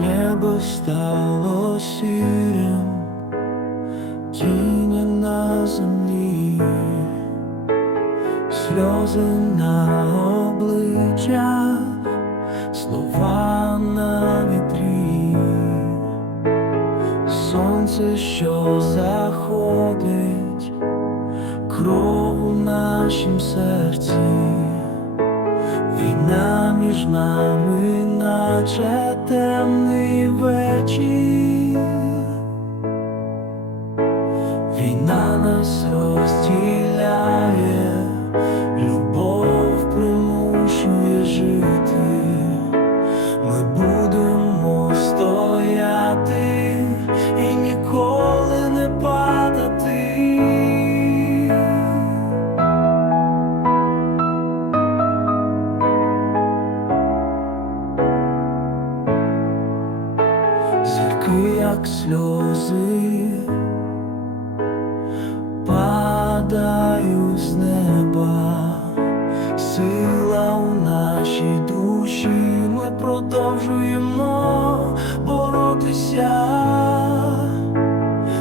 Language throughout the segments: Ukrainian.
Небо стало сірим, тіні на землі, сльози на обличчях, слова на вітрі, сонце, що заходить, кров у нашім серці. Війна між нами, наче темний Війна нас розділяє, любов примушує жити. Ми будемо стояти і ніколи не падати. Зірки, як сльози, падають з неба, сила у нашій душі, ми продовжуємо боротися,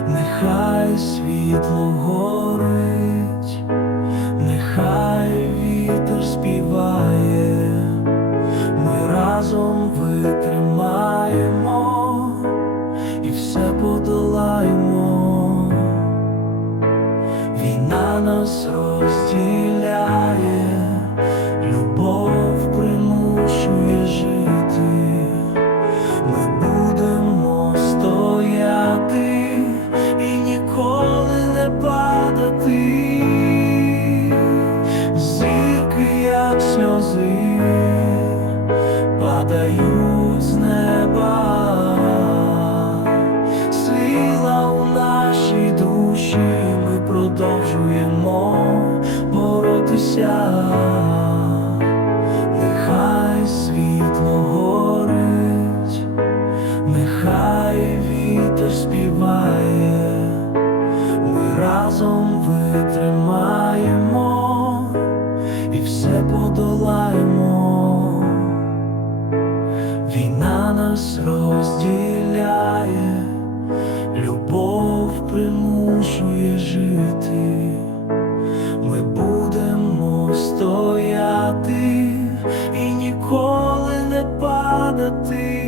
нехай світло горить, нехай вітер співає. Ми разом витримаємо і все подолаємо. Війна нас розділяє, все подолаємо. Війна нас розділяє, любов примушує жити. Ми будемо стояти і ніколи не падати.